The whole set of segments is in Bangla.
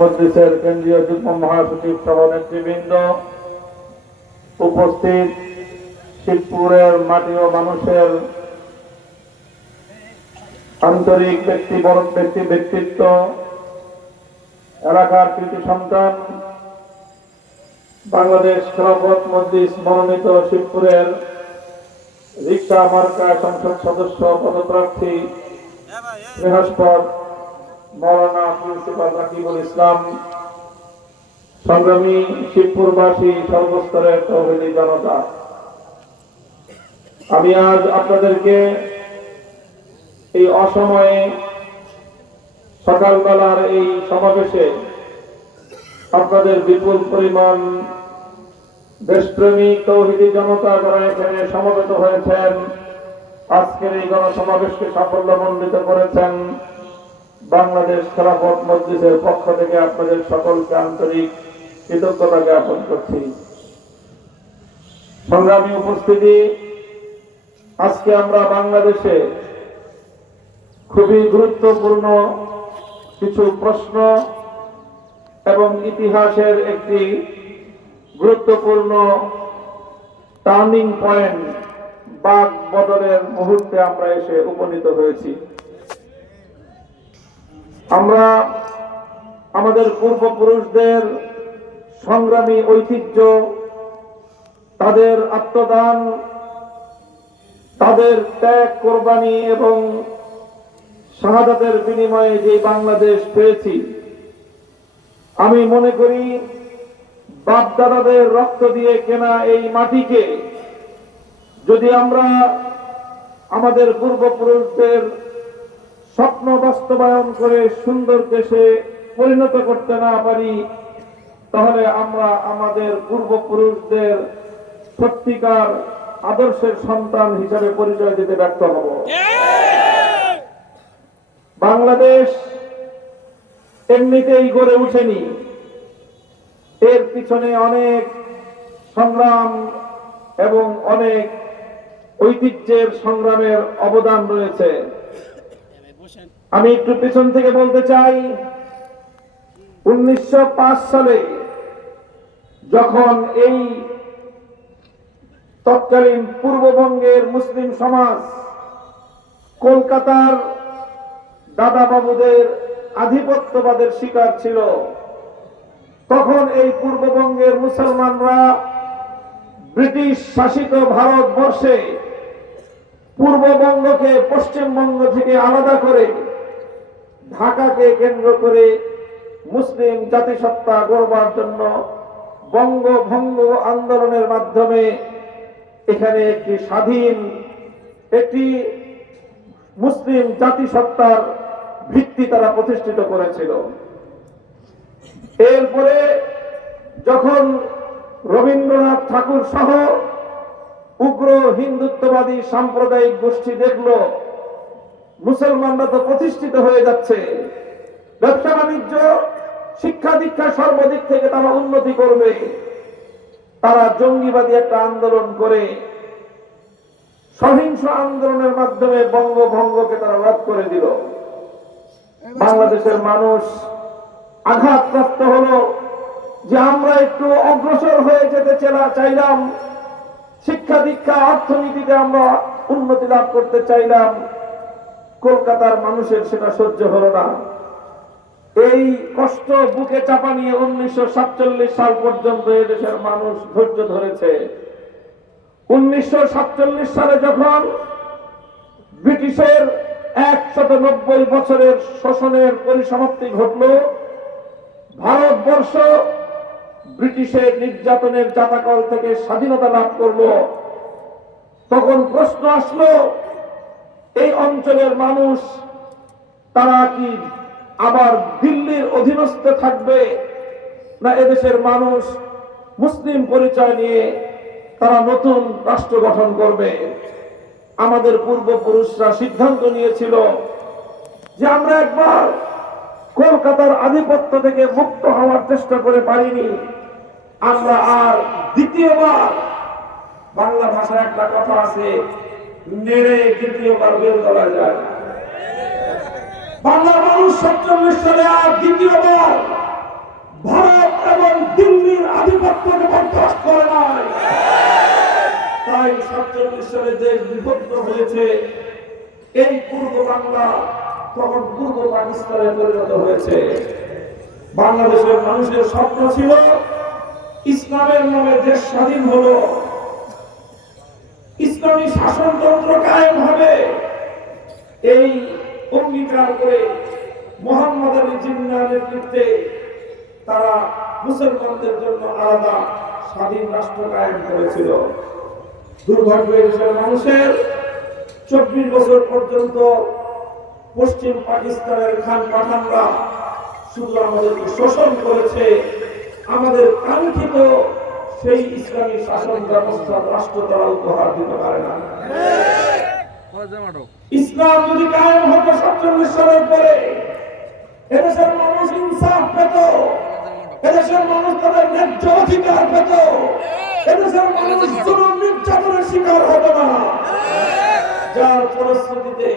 মজলিসের কেন্দ্রীয় যুগ্ম মহাসচিব সহ নেতৃবৃন্দ, উপস্থিত শিবপুরের মাটি ও মানুষের আন্তরিক ব্যক্তিত্ব, এলাকার কৃতি সন্তান, বাংলাদেশ খেলাফত মজলিস মনোনীত শিবপুরের রিকশা মার্কা সংসদ সদস্য পদপ্রার্থী বৃহস্পত মৌলানা প্রিন্সিপাল রাকিবুল ইসলাম, সংগ্রামী শিবপুরবাসী, সর্বস্তরের তৌহিদি জনতা, আমি আজ আপনাদেরকে এই অসময়ে সকালবেলার এই সমাবেশে আপনাদের বিপুল পরিমাণ দেশপ্রেমী তৌহিদি জনতা যারা এখানে সমবেত হয়েছেন, আজকের এই গণসমাবেশকে সাফল্যমণ্ডিত করেছেন, বাংলাদেশ খেলাফত মজলিসের পক্ষ থেকে আপনাদের সকলকে আন্তরিক কৃতজ্ঞতা জ্ঞাপন করছি। সংগ্রামী উপস্থিতি, আজকে আমরা বাংলাদেশে খুবই গুরুত্বপূর্ণ কিছু প্রশ্ন এবং ইতিহাসের একটি গুরুত্বপূর্ণ টার্নিং পয়েন্ট বাক বদলের মুহূর্তে আমরা এসে উপনীত হয়েছি। আমরা আমাদের পূর্বপুরুষদের সংগ্রামী ঐতিহ্য, তাদের আত্মদান, তাদের ত্যাগ, কোরবানি এবং শাহাদাতের বিনিময়ে যে বাংলাদেশ পেয়েছি, আমি মনে করি বাপ-দাদাদের রক্ত দিয়ে কেনা এই মাটিকে যদি আমরা আমাদের পূর্বপুরুষদের স্বপ্ন বাস্তবায়ন করে সুন্দর দেশে পরিণত করতে না পারি, তাহলে আমরা আমাদের পূর্বপুরুষদের সত্যিকার আদর্শের সন্তান হিসাবে পরিচয় দিতে ব্যর্থ হব। বাংলাদেশ এমনিতেই গড়ে উঠেনি, এর পিছনে অনেক সংগ্রাম এবং অনেক ঐতিহ্যের সংগ্রামের অবদান রয়েছে। আমি একটু পিছন থেকে বলতে চাই, 1905 সালে যখন এই তৎকালীন পূর্ববঙ্গের মুসলিম সমাজ কলকাতার দাদাবাবুদের আধিপত্যবাদের শিকার ছিল, তখন এই পূর্ববঙ্গের মুসলমানরা ব্রিটিশ শাসিত ভারতবর্ষে পূর্ববঙ্গকে পশ্চিমবঙ্গ থেকে আলাদা করে ঢাকাকে কেন্দ্র করে মুসলিম জাতিসত্তা গড়বার জন্য বঙ্গভঙ্গ আন্দোলনের মাধ্যমে এখানে একটি স্বাধীন একটি মুসলিম জাতিসত্তার ভিত্তি তারা প্রতিষ্ঠিত করেছিল। এরপরে যখন রবীন্দ্রনাথ ঠাকুর সহ উগ্র হিন্দুত্ববাদী সাম্প্রদায়িক গোষ্ঠী দেখল মুসলমানরা তো প্রতিষ্ঠিত হয়ে যাচ্ছে, ব্যবসা বাণিজ্য, শিক্ষা দীক্ষা সর্বদিক থেকে তারা উন্নতি করবে, তারা জঙ্গিবাদী একটা আন্দোলন করে সহিংস আন্দোলনের মাধ্যমে বঙ্গভঙ্গকে তারা রদ করে দিল। বাংলাদেশের মানুষ আঘাতপ্রাপ্ত হলো যে আমরা একটু অগ্রসর হয়ে যেতে চাইলাম, শিক্ষা দীক্ষা অর্থনীতিতে আমরা উন্নতি লাভ করতে চাইলাম, কলকাতার মানুষের সেটা সহ্য হলো না। এই কষ্ট বুকে চাপা নিয়ে 1947 সাল পর্যন্ত এদেশের মানুষ ধৈর্য ধরেছে। 1947 সালে যখন ব্রিটিশের 190 বছরের শোষণের পরিসমাপ্তি ঘটল, ভারতবর্ষ ব্রিটিশের নির্যাতনের জাতাকল থেকে স্বাধীনতা লাভ করল, তখন প্রশ্ন আসলো এই অঞ্চলের মানুষ তারা কি আবার দিল্লির অধীনস্থে থাকবে, না এদেশের মানুষ মুসলিম পরিচয় নিয়ে তারা নতুন রাষ্ট্র গঠন করবে। আমাদের পূর্বপুরুষরা সিদ্ধান্ত নিয়েছিল যে আমরা একবার কলকাতার আধিপত্য থেকে মুক্ত হওয়ার চেষ্টা করে পারিনি, আমরা আর দ্বিতীয়বার, বাংলা ভাষায় একটা কথা আছে, নেড়ে দ্বিতীয়বার বের করা যায়। বাংলা মানুষ 47 সালে আর দ্বিতীয়বার 1947 সালে দেশ বিভক্ত হয়েছে, এই পূর্ব বাংলা তখন পূর্ব পাকিস্তানে পরিণত হয়েছে। বাংলাদেশের মানুষের স্বপ্ন ছিল ইসলামের নামে দেশ স্বাধীন হলো, ইসলামী শাসনতন্ত্র কায়েম হবে। এই অঙ্গীকার করে মোহাম্মদ আলী জিন্নাহর নেতৃত্বে তারা মুসলমানদের জন্য আলাদা স্বাধীন রাষ্ট্র কায়েম করেছিল। দুর্ভাগ্য দেশের মানুষের 24 বছর পর্যন্ত পশ্চিম পাকিস্তানের খান পাঠানরা শুধু আমাদেরকে শোষণ করেছে, আমাদের কাঙ্ক্ষিত সেই ইসলামী শাসন ব্যবস্থা রাষ্ট্র তারা উপহার দিতে পারে না। ইসলাম যদি কায়েম হতো 47 সালের পরে, এদেশের মানুষ ইনসাফ পেত, এদেশের মানুষ তাদের ন্যায্য অধিকার পেত, এদেশের মানুষ জুলুম নির্যাতনের শিকার হতো না। যার ফলশ্রুতিতে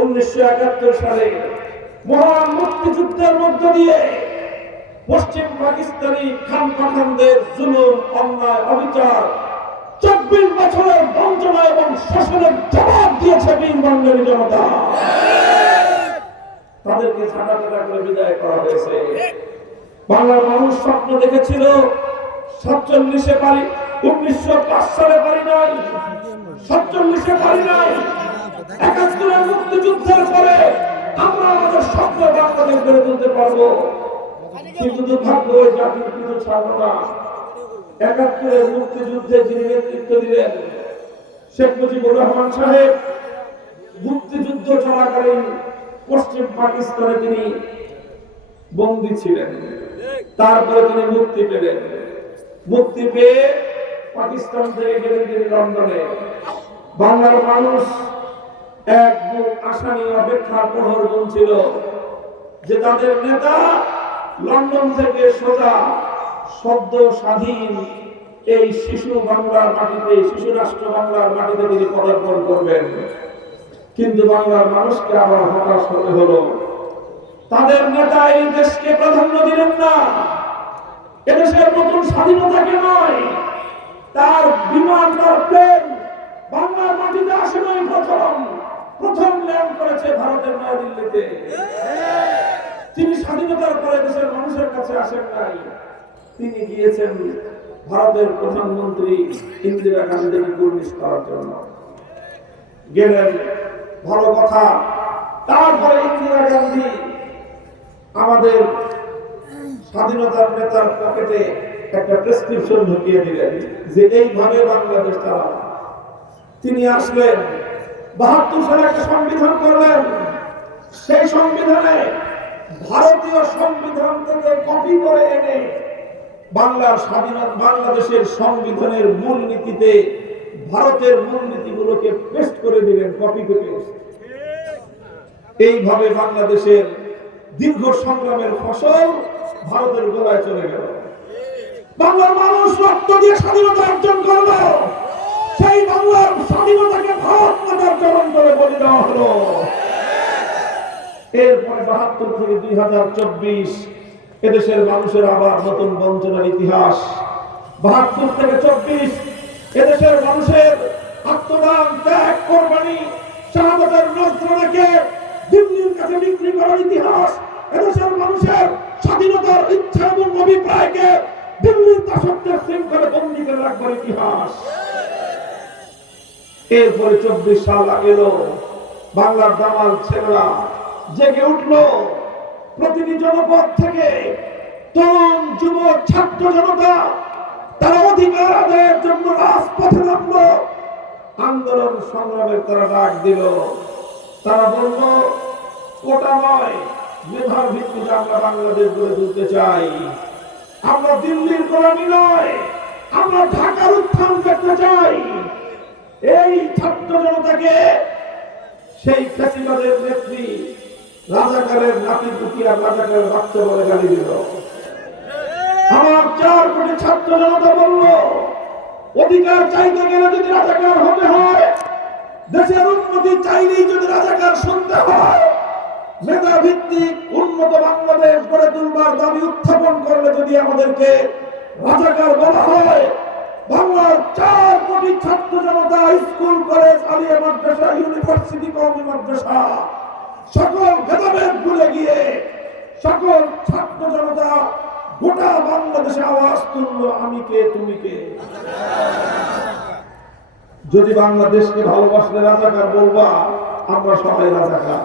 1971 সালে মহান মুক্তিযুদ্ধের মধ্য দিয়ে পশ্চিম পাকিস্তানি খান পাঠানদের জুলুম, অন্যায়, অবিচার 24 বছরের বঞ্চনা এবং শোষণের জবাব দিয়েছে বীর বাঙালি জনতা। তাদেরকে ছাঁটাছাঁটা করে বিদায় করা হয়েছে। বাংলার মানুষ স্বপ্ন দেখেছিল 47-এ পারি, 1905 সালে পারি নাই, 47-এ পারি নাই, 71-এর মুক্তিযুদ্ধের পরে আমরা আমাদের স্বপ্ন বাংলাদেশ গড়ে তুলতে পারবো। কিন্তু দুর্ভাগ্য ওই জাতির কিছু ছাড়লো না। 71-এর মুক্তিযুদ্ধে যিনি নেতৃত্ব দিলেন শেখ মুজিবুর রহমান সাহেব, মুক্তিযুদ্ধ চলাকালীন পশ্চিম পাকিস্তানে তিনি বন্দী ছিলেন। তারপরে তিনি মুক্তি পেলেন। মুক্তি পেয়ে পাকিস্তান থেকে গেলেন তিনি লন্ডনে। বাংলার মানুষ এক বুক আশা নিয়ে অপেক্ষা প্রহর গুনছিল যে তাদের নেতা লন্ডন থেকে সোজা সদ্য স্বাধীন এই শিশু বাংলার মাটিতে, শিশু রাষ্ট্র বাংলার মাটিতে তিনি পদার্পণ করবেন। কিন্তু বাংলার মানুষকে আবার হতাশ হতে হলো। তাদের নেতা এই দেশকে প্রাধান্য দিলেন না। এদেশের নতুন স্বাধীনতাকে নয়, তার বিমান, তার প্লেন বাংলার মাটিতে আসে নাই। প্রথম ল্যান্ড করেছে ভারতের নয়াদিল্লিতে। তিনি স্বাধীনতার পরে দেশের মানুষের কাছে আসেন নাই, তিনি গিয়েছেন ভারতের প্রধানমন্ত্রী ইন্দিরা গান্ধীকে কুর্নিশ করার জন্য। গেলেন, ভালো কথা। তারপরে ইন্দিরা গান্ধী আমাদের স্বাধীনতার নেতার পকেটে একটা প্রেসক্রিপশন ঢুকিয়ে দিলেন যে এইভাবে বাংলাদেশ চালানো। তিনি আসলেন, 72 সালে একটা সংবিধান করলেন। সেই সংবিধানে ভারতীয় সংবিধান থেকে কপি করে এনে বাংলার স্বাধীনতা, বাংলাদেশের সংবিধানের মূলনীতিতে ভারতের মূলনীতিগুলোকে পেস্ট করে দিলেন, কপি পেস্ট। এইভাবে বাংলাদেশের দীর্ঘ সংগ্রামের ফসল ভারতের গোলায় চলে গেল। বাংলার মানুষ রক্ত দিয়ে স্বাধীনতা অর্জন করল, সেই বাংলার স্বাধীনতাকে ভারত মাতার চরণ করে বলে দেওয়া হলো। এরপরে 72 থেকে 2024 এদেশের মানুষের আবার নতুন বঞ্চনার ইতিহাস। 72 থেকে 24 এদেশের মানুষের আত্মদান, ত্যাগ, কোরবানি, শাহাদাতের নজরানাকে দিল্লির কাছে বিক্রি করার ইতিহাস। এদেশের মানুষের স্বাধীনতার ইচ্ছা এবং অভিপ্রায়কে দিল্লির দাসত্বের শৃঙ্খলে বন্দী করে রাখবার ইতিহাস। এরপরে 24 সাল এলো, বাংলার দামাল ছেলেরা জেগে উঠল। প্রতিটি জনপদ থেকে তরুণ, যুবক, ছাত্র জনতা তারা অধিকার আদায়ের জন্য রাজপথে নামলো। আন্দোলন সংগ্রামের তারা ডাক দিল। তারা বলল, কোটা নয়, মেধার ভিত্তিতে আমরা বাংলাদেশ গড়ে তুলতে চাই। আমরা দিল্লির গোলামি নয়, আমরা ঢাকার উত্থান করতে চাই। এই ছাত্র জনতাকে সেই ফ্যাসিবাদের নেত্রী রাজাকারের নাতি পুতি আর রাজাকারের বাচ্চা বলে গালি দিল। আমার 4 কোটি ছাত্র জনতা বলল, অধিকার চাইতে গেলে যদি রাজাকার হতে হয়, দেশের উন্নতি চাইলেই যদি রাজাকার শুনতে হয়, মেধা ভিত্তিক উন্নত বাংলাদেশ গড়ে তুলবার দাবি উত্থাপন করলে যদি আমাদেরকে রাজাকার বলা হয়, বাংলার 4 কোটি ছাত্র জনতা, স্কুল কলেজ আলিয়া মাদ্রাসা ইউনিভার্সিটি কওমি মাদ্রাসা সকল ভেদাভেদ ভুলে গিয়ে সকল ছাত্র জনতা গোটা বাংলাদেশে আওয়াজ তুলল, আমি কে তুমি কে। যদি বাংলাদেশকে ভালোবাসলে রাজাকার বলবা, আমরা সবাই রাজাকার।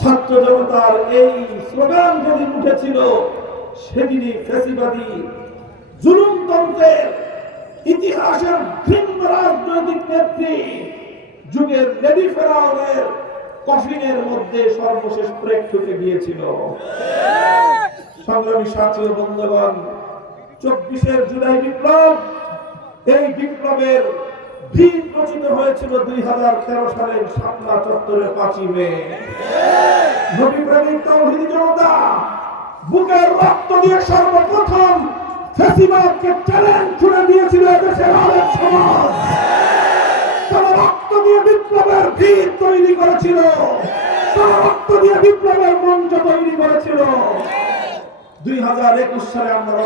ছাত্র জনতার এই স্লোগান যেদিন উঠেছিল, সেদিনই ফ্যাসিবাদী জুলুমতন্ত্রের ইতিহাসের ভিন্ন রাজনৈতিক নেত্রী যুগের লেডি ফেরাউনের কফিনের মধ্যে সর্বশেষ ব্রেক ঠুকে গিয়েছিল। সংগ্রামী সাথী ও বন্ধুগণ, 24 জুলাই বিপ্লব, এই বিপ্লবের ভিত রচিত হয়েছিল 2013 সালের শাপলা চত্বরে 5ই মে। নবী প্রেমিক তাওহীদি জনতা বুকের রক্ত দিয়ে সর্বপ্রথম ফ্যাসিবাদকে চ্যালেঞ্জ ছুড়ে দিয়েছিল দেশের আলেম সমাজ। তারা রক্ত দিয়ে বিপ্লবের ভিত তৈরি করেছিল, তারা রক্ত দিয়ে বিপ্লবের মঞ্চ তৈরি করেছিল। 2021 সালে আমরা